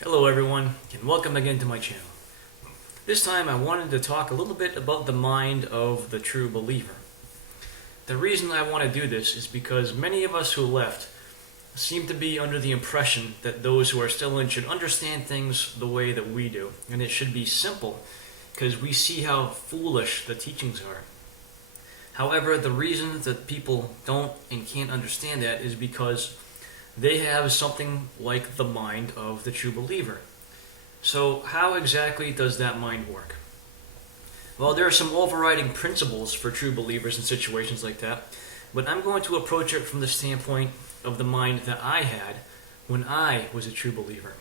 Hello everyone, and welcome again to my channel. This time I wanted to talk a little bit about the mind of the true believer. The reason I want to do this is because many of us who left seem to be under the impression that those who are still in should understand things the way that we do, and it should be simple because we see how foolish the teachings are. However, the reason that people don't and can't understand that is because they have something like the mind of the true believer. So, how exactly does that mind work? Well, there are some overriding principles for true believers in situations like that, but I'm going to approach it from the standpoint of the mind that I had when I was a true believer.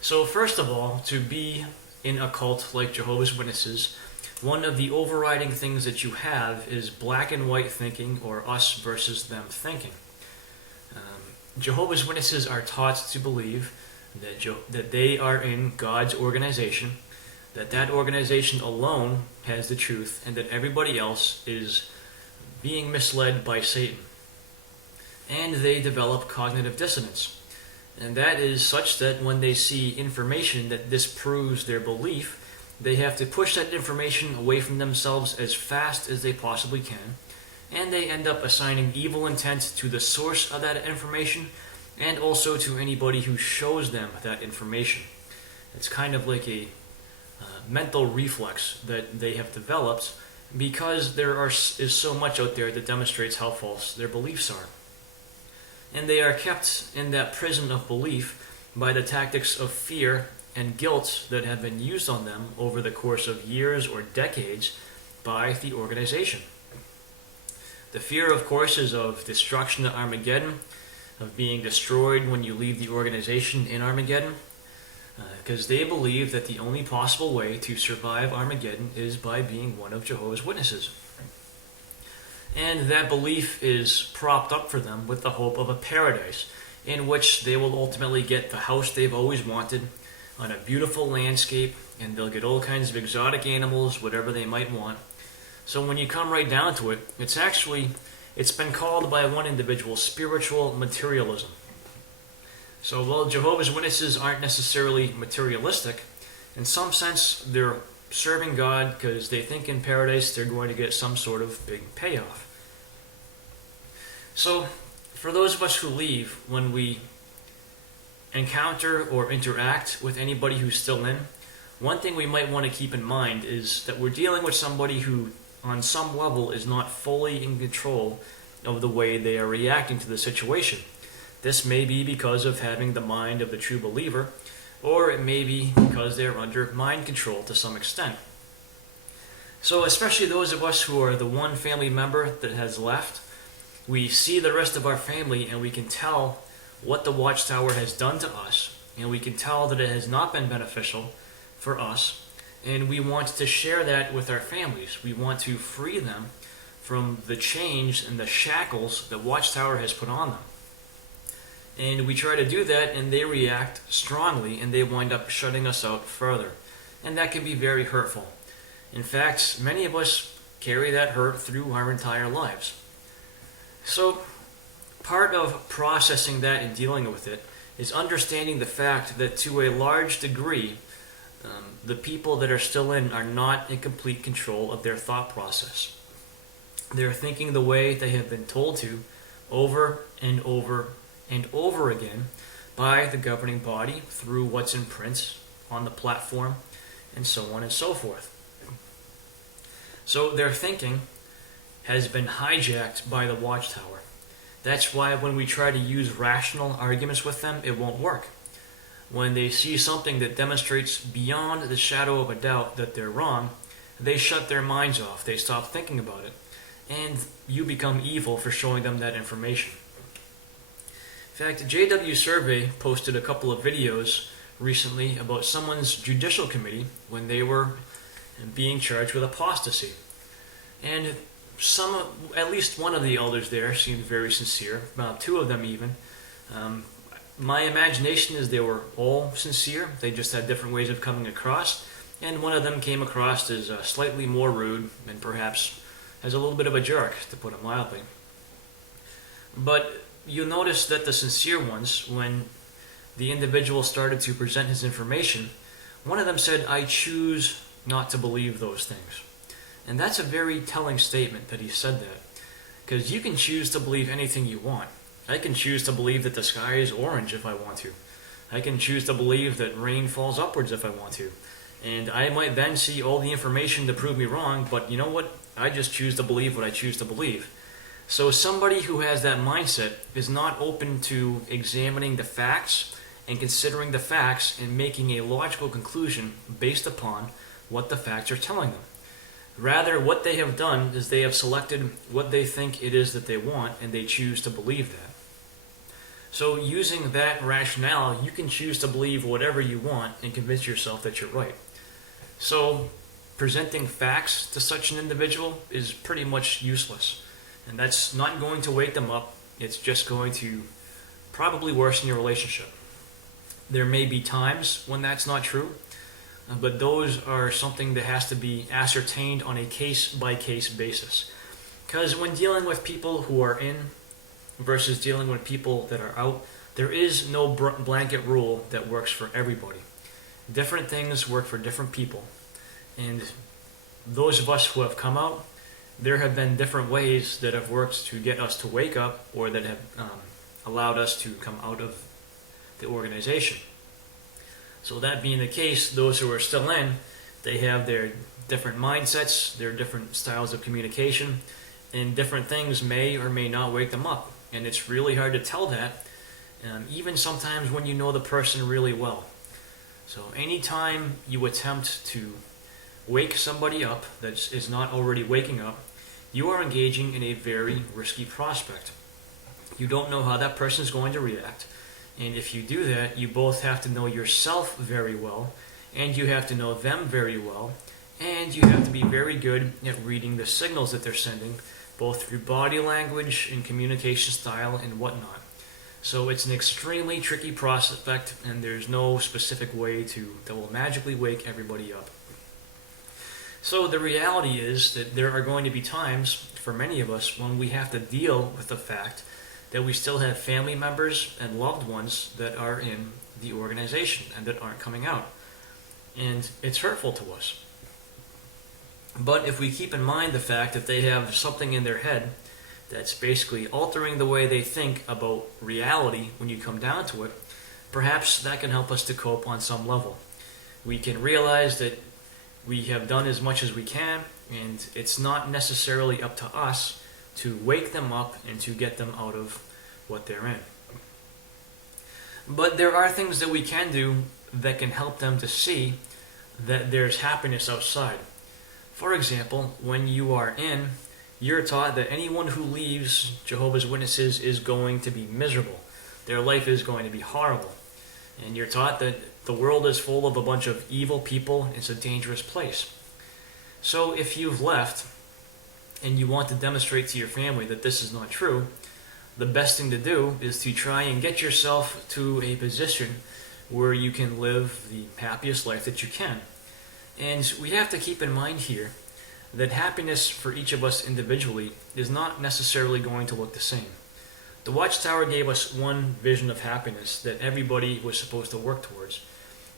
So, first of all, to be in a cult like Jehovah's Witnesses, one of the overriding things that you have is black and white thinking, or us versus them thinking. Jehovah's Witnesses are taught to believe that they are in God's organization, that organization alone has the truth, and that everybody else is being misled by Satan. And they develop cognitive dissonance. And that is such that when they see information that disproves their belief, they have to push that information away from themselves as fast as they possibly can, and they end up assigning evil intent to the source of that information and also to anybody who shows them that information. It's kind of like a mental reflex that they have developed because is so much out there that demonstrates how false their beliefs are. And they are kept in that prison of belief by the tactics of fear and guilt that have been used on them over the course of years or decades by the organization. The fear, of course, is of destruction at Armageddon, of being destroyed when you leave the organization in Armageddon, because they believe that the only possible way to survive Armageddon is by being one of Jehovah's Witnesses. And that belief is propped up for them with the hope of a paradise in which they will ultimately get the house they've always wanted on a beautiful landscape, and they'll get all kinds of exotic animals, whatever they might want. So when you come right down to it, it's been called by one individual spiritual materialism. So while Jehovah's Witnesses aren't necessarily materialistic, in some sense they're serving God because they think in paradise they're going to get some sort of big payoff. So for those of us who leave, when we encounter or interact with anybody who's still in, one thing we might want to keep in mind is that we're dealing with somebody who on some level is not fully in control of the way they are reacting to the situation. This may be because of having the mind of the true believer, or it may be because they're under mind control to some extent. So especially those of us who are the one family member that has left, we see the rest of our family and we can tell what the Watchtower has done to us, and we can tell that it has not been beneficial for us. And we want to share that with our families. We want to free them from the chains and the shackles that Watchtower has put on them. And we try to do that, and they react strongly, and they wind up shutting us out further. And that can be very hurtful. In fact, many of us carry that hurt through our entire lives. So, part of processing that and dealing with it is understanding the fact that to a large degree, the people that are still in are not in complete control of their thought process. They're thinking the way they have been told to over and over and over again by the governing body through what's in print on the platform and so on and so forth. So their thinking has been hijacked by the Watchtower. That's why when we try to use rational arguments with them, it won't work. When they see something that demonstrates beyond the shadow of a doubt that they're wrong, they shut their minds off. They stop thinking about it. And you become evil for showing them that information. In fact, JW Survey posted a couple of videos recently about someone's judicial committee when they were being charged with apostasy. And at least one of the elders there seemed very sincere, two of them even. My imagination is they were all sincere. They just had different ways of coming across. And one of them came across as slightly more rude and perhaps as a little bit of a jerk, to put it mildly. But you'll notice that the sincere ones, when the individual started to present his information, one of them said, "I choose not to believe those things." And that's a very telling statement that he said that. Because you can choose to believe anything you want. I can choose to believe that the sky is orange if I want to. I can choose to believe that rain falls upwards if I want to. And I might then see all the information to prove me wrong, but you know what? I just choose to believe what I choose to believe. So somebody who has that mindset is not open to examining the facts and considering the facts and making a logical conclusion based upon what the facts are telling them. Rather, what they have done is they have selected what they think it is that they want, and they choose to believe that. So using that rationale, you can choose to believe whatever you want and convince yourself that you're right. So presenting facts to such an individual is pretty much useless. And that's not going to wake them up. It's just going to probably worsen your relationship. There may be times when that's not true, but those are something that has to be ascertained on a case-by-case basis. Because when dealing with people who are in versus dealing with people that are out, there is no blanket rule that works for everybody. Different things work for different people. And those of us who have come out, there have been different ways that have worked to get us to wake up, or that have allowed us to come out of the organization. So that being the case, those who are still in, they have their different mindsets, their different styles of communication, and different things may or may not wake them up. And it's really hard to tell that, even sometimes when you know the person really well. So anytime you attempt to wake somebody up that is not already waking up, you are engaging in a very risky prospect. You don't know how that person is going to react. And if you do that, you both have to know yourself very well, and you have to know them very well, and you have to be very good at reading the signals that they're sending, both through body language and communication style and whatnot. So it's an extremely tricky prospect, and there's no specific way that will magically wake everybody up. So the reality is that there are going to be times, for many of us, when we have to deal with the fact that we still have family members and loved ones that are in the organization and that aren't coming out. And it's hurtful to us. But if we keep in mind the fact that they have something in their head that's basically altering the way they think about reality when you come down to it, perhaps that can help us to cope on some level. We can realize that we have done as much as we can, and it's not necessarily up to us to wake them up and to get them out of what they're in. But there are things that we can do that can help them to see that there's happiness outside. For example, when you are in, you're taught that anyone who leaves Jehovah's Witnesses is going to be miserable. Their life is going to be horrible. And you're taught that the world is full of a bunch of evil people. It's a dangerous place. So if you've left and you want to demonstrate to your family that this is not true, the best thing to do is to try and get yourself to a position where you can live the happiest life that you can. And we have to keep in mind here that happiness for each of us individually is not necessarily going to look the same. The Watchtower gave us one vision of happiness that everybody was supposed to work towards.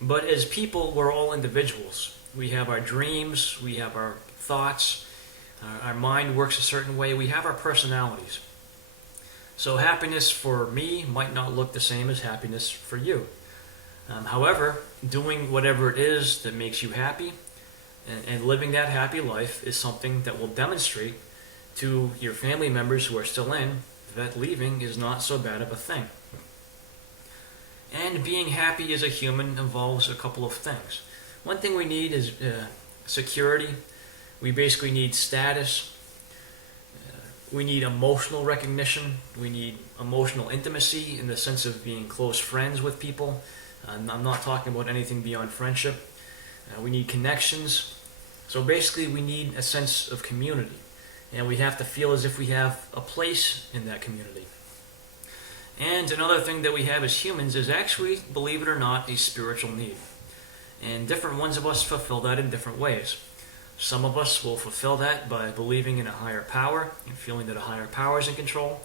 But as people, we're all individuals. We have our dreams, we have our thoughts, our mind works a certain way, we have our personalities. So happiness for me might not look the same as happiness for you. However, doing whatever it is that makes you happy and living that happy life is something that will demonstrate to your family members who are still in that leaving is not so bad of a thing. And being happy as a human involves a couple of things. One thing we need is security. We basically need status. We need emotional recognition. We need emotional intimacy in the sense of being close friends with people. I'm not talking about anything beyond friendship. We need connections. So basically we need a sense of community. And we have to feel as if we have a place in that community. And another thing that we have as humans is actually, believe it or not, a spiritual need. And different ones of us fulfill that in different ways. Some of us will fulfill that by believing in a higher power and feeling that a higher power is in control.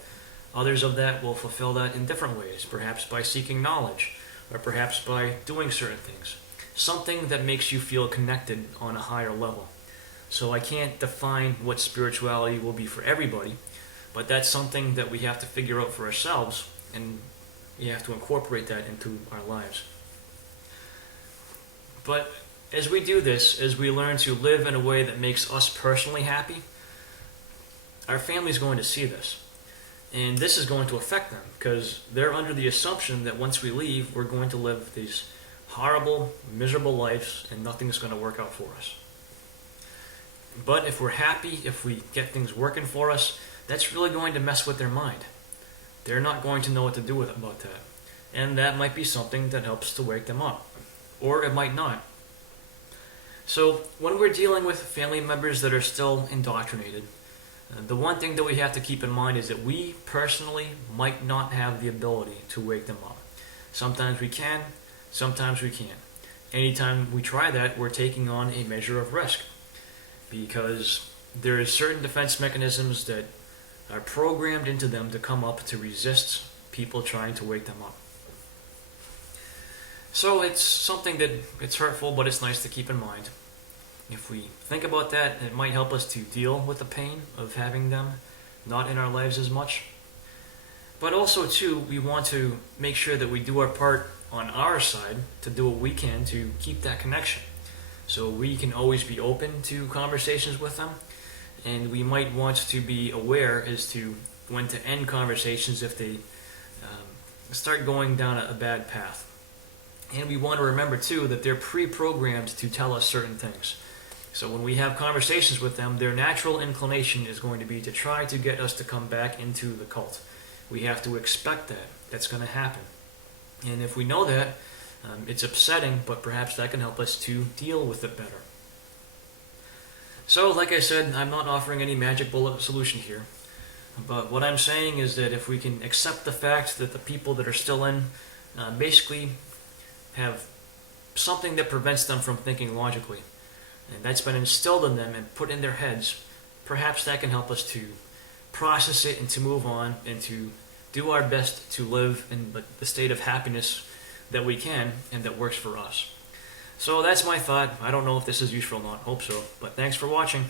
Others of that will fulfill that in different ways, perhaps by seeking knowledge, or perhaps by doing certain things. Something that makes you feel connected on a higher level. So I can't define what spirituality will be for everybody, but that's something that we have to figure out for ourselves, and we have to incorporate that into our lives. But as we do this, as we learn to live in a way that makes us personally happy, our family's going to see this. And this is going to affect them because they're under the assumption that once we leave, we're going to live these horrible, miserable lives and nothing's going to work out for us. But if we're happy, if we get things working for us, that's really going to mess with their mind. They're not going to know what to do about that. And that might be something that helps to wake them up. Or it might not. So when we're dealing with family members that are still indoctrinated, the one thing that we have to keep in mind is that we personally might not have the ability to wake them up. Sometimes we can, sometimes we can't. Anytime we try that, we're taking on a measure of risk because there is certain defense mechanisms that are programmed into them to come up to resist people trying to wake them up. So it's something that it's hurtful, but it's nice to keep in mind. If we think about that, it might help us to deal with the pain of having them not in our lives as much. But also, too, we want to make sure that we do our part on our side to do what we can to keep that connection. So we can always be open to conversations with them, and we might want to be aware as to when to end conversations if they start going down a bad path. And we want to remember, too, that they're pre-programmed to tell us certain things. So when we have conversations with them, their natural inclination is going to be to try to get us to come back into the cult. We have to expect that. That's going to happen. And if we know that, it's upsetting, but perhaps that can help us to deal with it better. So, like I said, I'm not offering any magic bullet solution here. But what I'm saying is that if we can accept the fact that the people that are still in basically have something that prevents them from thinking logically, and that's been instilled in them and put in their heads, perhaps that can help us to process it and to move on and to do our best to live in the state of happiness that we can and that works for us. So that's my thought. I don't know if this is useful or not. Hope so. But thanks for watching.